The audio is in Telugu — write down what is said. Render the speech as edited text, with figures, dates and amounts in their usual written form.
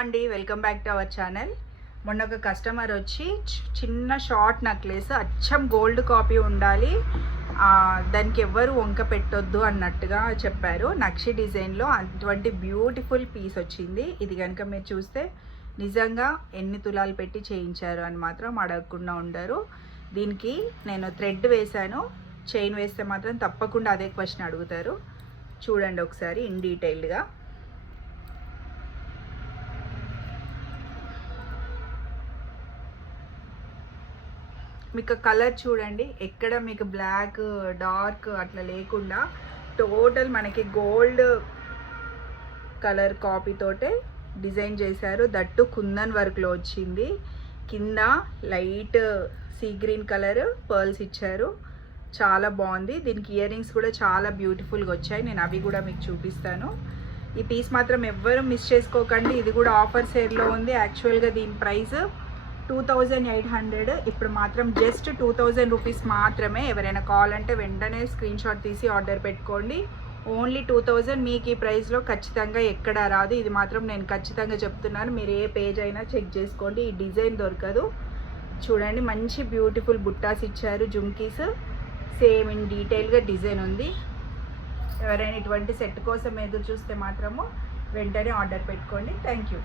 అండి, welcome back to our channel. మొన్న ఒక కస్టమర్ వచ్చి చిన్న షార్ట్ నెక్లెస్ అచ్చం గోల్డ్ కాపీ ఉండాలి, దానికి ఎవ్వరు వంక పెట్టొద్దు అన్నట్టుగా చెప్పారు. నక్షి డిజైన్లో అటువంటి బ్యూటిఫుల్ పీస్ వచ్చింది. ఇది కనుక మీరు చూస్తే నిజంగా ఎన్ని తులాలు పెట్టి చేయించారు అని మాత్రం అడగకుండా ఉండరు. దీనికి నేను థ్రెడ్ వేశాను, చైన్ వేస్తే మాత్రం తప్పకుండా అదే క్వశ్చన్ అడుగుతారు. చూడండి ఒకసారి ఇన్ డీటెయిల్డ్గా. మీకు కలర్ చూడండి, ఎక్కడ మీకు బ్లాక్ డార్క్ అట్లా లేకుండా టోటల్ మనకి గోల్డ్ కలర్ కాపీతోటే డిజైన్ చేశారు. దట్టు కుందన్ వర్క్లో వచ్చింది. కింద light sea green colour pearls ఇచ్చారు, చాలా బాగుంది. దీనికి ఇయర్ రింగ్స్ కూడా చాలా బ్యూటిఫుల్గా వచ్చాయి, నేను అవి కూడా మీకు చూపిస్తాను. ఈ పీస్ మాత్రం ఎవ్వరూ మిస్ చేసుకోకండి. ఇది కూడా ఆఫర్ సేల్లో ఉంది. యాక్చువల్గా దీని ప్రైస్ 2800, ఇప్పుడు మాత్రం జస్ట్ 2000 రూపీస్ మాత్రమే. ఎవరైనా కావాలంటే వెంటనే స్క్రీన్ షాట్ తీసి ఆర్డర్ పెట్టుకోండి. ఓన్లీ 2000. మీకు ఈ ప్రైస్లో ఖచ్చితంగా ఎక్కడా రాదు, ఇది మాత్రం నేను ఖచ్చితంగా చెప్తున్నాను. మీరు ఏ పేజ్ అయినా చెక్ చేసుకోండి, ఈ డిజైన్ దొరకదు. చూడండి, మంచి బ్యూటిఫుల్ బుట్టాస్ ఇచ్చారు, జుమ్కీస్ సేమ్ ఇన్ డీటెయిల్గా డిజైన్ ఉంది. ఎవరైనా ఇటువంటి సెట్ కోసం ఎదురు చూస్తే మాత్రము వెంటనే ఆర్డర్ పెట్టుకోండి. Thank you.